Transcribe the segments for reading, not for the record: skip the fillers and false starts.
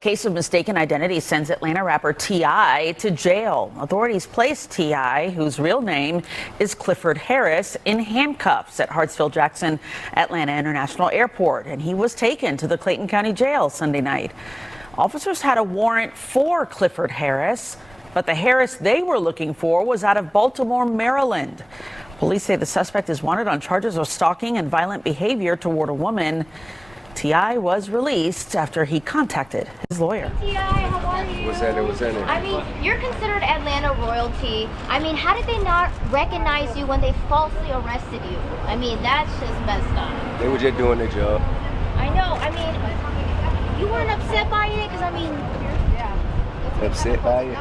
Case of mistaken identity sends Atlanta rapper T.I. to jail. Authorities placed T.I., whose real name is Clifford Harris, in handcuffs at Hartsfield-Jackson Atlanta International Airport, and he was taken to the Clayton County Jail Sunday night. Officers had a warrant for Clifford Harris, but the Harris they were looking for was out of Baltimore, Maryland. Police say the suspect is wanted on charges of stalking and violent behavior toward a woman. T.I. was released after he contacted his lawyer. T.I., how are you? What's in it? I mean, you're considered Atlanta royalty. I mean, how did they not recognize you when they falsely arrested you? I mean, that's just messed up. They were just doing their job. I know. I mean, you weren't upset by it? Because, I mean... Upset by it?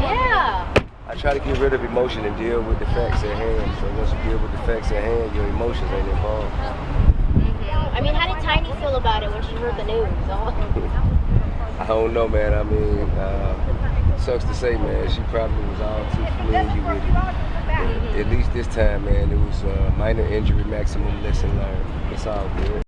Yeah. I try to get rid of emotion and deal with the facts at hand. So once you deal with the facts at hand, your emotions ain't involved. I mean, how did Tiny feel about it when she heard the news? I don't know, man. I mean, sucks to say, man. She probably was all too familiar with it. But at least this time, man, it was minor injury, maximum lesson learned. It's all good.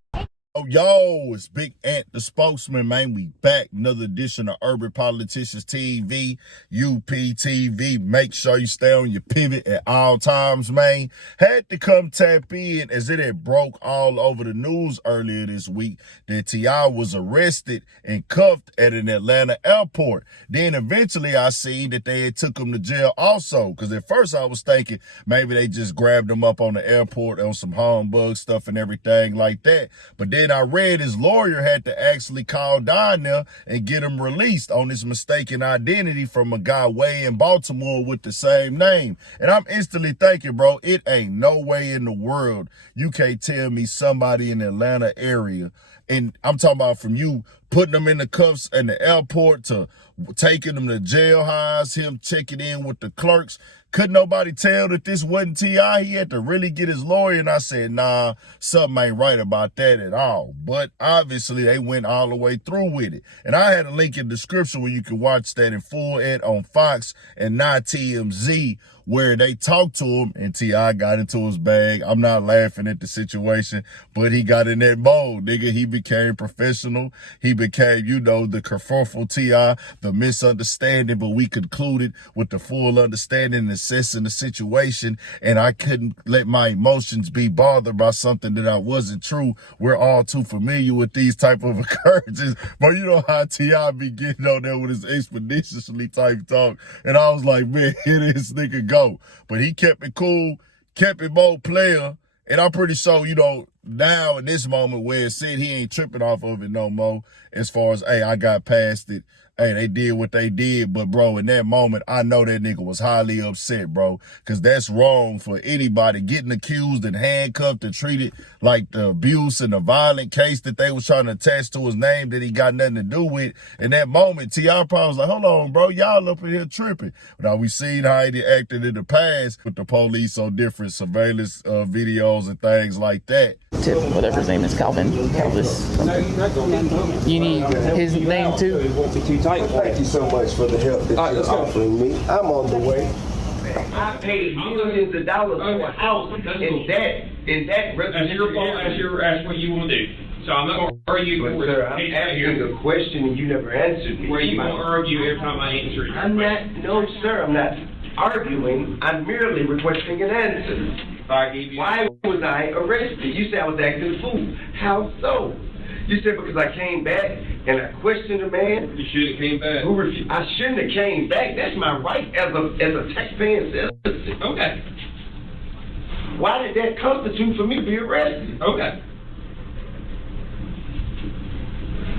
Yo, it's Big Ant, the spokesman, man. We back. Another edition of Urban Politicians TV, UPTV. Make sure you stay on your pivot at all times, man. Had to come tap in as it had broke all over the news earlier this week that T.I. was arrested and cuffed at an Atlanta airport. Then eventually I seen that they had took him to jail also, because at first I was thinking maybe they just grabbed him up on the airport on some humbug stuff and everything like that. But then I read his lawyer had to actually call down there and get him released on this mistaken identity from a guy way in Baltimore with the same name. And I'm instantly thinking, bro, it ain't no way in the world you can't tell me somebody in the Atlanta area, and I'm talking about from you putting them in the cuffs in the airport to taking them to jailhouse, him checking in with the clerks. Couldn't nobody tell that this wasn't T.I.? He had to really get his lawyer, and I said, nah, something ain't right about that at all. But obviously, they went all the way through with it. And I had a link in the description where you can watch that in full on Fox and not TMZ, where they talked to him, and T.I. got into his bag. I'm not laughing at the situation, but he got in that mode, nigga. He became professional. He became, you know, the kerfuffle T.I., the misunderstanding, but we concluded with the full understanding and assessing the situation, and I couldn't let my emotions be bothered by something that I wasn't true. We're all too familiar with these type of occurrences, but you know how T.I. be getting on there with his expeditiously type talk, and I was like, man, here this nigga go. But he kept it cool, kept it more player, and I'm pretty sure, you know, now in this moment where it said he ain't tripping off of it no more, as far as, hey, I got past it. Hey, they did what they did, but bro, in that moment, I know that nigga was highly upset, bro, because that's wrong for anybody getting accused and handcuffed and treated like the abuse and the violent case that they was trying to attach to his name that he got nothing to do with. In that moment, T.I. probably was like, hold on, bro, y'all up in here tripping. Now, we seen how he acted in the past with the police on different surveillance videos and things like that. Tip, whatever his name is, Calvis. You need his name too? Thank you so much for the help that you're offering me. I'm on the way. I paid millions of dollars for a house in that residential That's your fault. That's what you want to do. So I'm not going to argue. But sir, I'm asking a question and you never answered me. Where you want to argue every time I answer your question. No, sir, I'm not arguing. I'm merely requesting an answer. Why was I arrested? You said I was acting a fool. How so? You said because I came back and I questioned a man. You should have came back. I shouldn't have came back. That's my right as a taxpaying citizen. Okay. Why did that constitute for me to be arrested? Okay.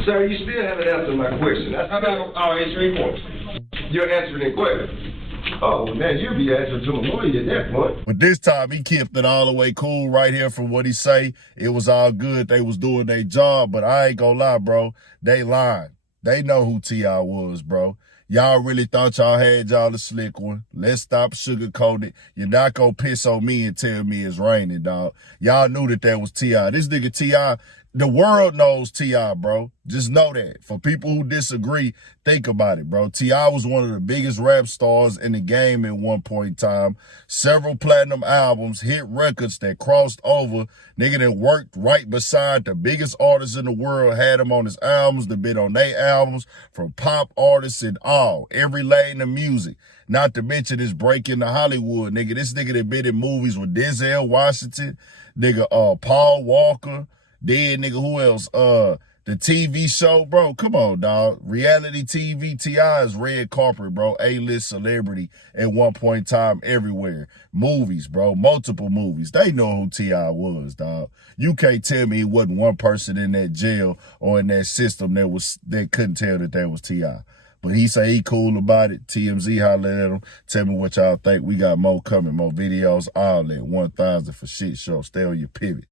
Sir, you still haven't answered my question. How about I'll answer your question? You're answering the question. Oh, now you'll be answering to a lawyer at that point. But this time he kept it all the way cool right here from what he say. It was all good. They was doing their job, but I ain't gonna lie, bro. They lying. They know who T.I. was, bro. Y'all really thought y'all had y'all a slick one. Let's stop sugarcoating it. You're not gonna piss on me and tell me it's raining, dog. Y'all knew that was T.I. This nigga T.I., The world knows T.I., bro. Just know that. For people who disagree, think about it, bro. T.I. was one of the biggest rap stars in the game at one point in time. Several platinum albums, hit records that crossed over. Nigga that worked right beside the biggest artists in the world, had him on his albums, that been on their albums, from pop artists and all. Every lane of music. Not to mention his break into Hollywood, nigga. This nigga that been in movies with Denzel Washington, nigga, Paul Walker, then nigga, who else? The TV show, bro. Come on, dog. Reality TV. T.I. is red carpet, bro. A-list celebrity at one point in time everywhere. Movies, bro. Multiple movies. They know who T.I. was, dog. You can't tell me it wasn't one person in that jail or in that system that couldn't tell that was T.I. But he say he cool about it. TMZ holler at him. Tell me what y'all think. We got more coming, more videos, all that. 1,000 for shit show. Stay on your pivot.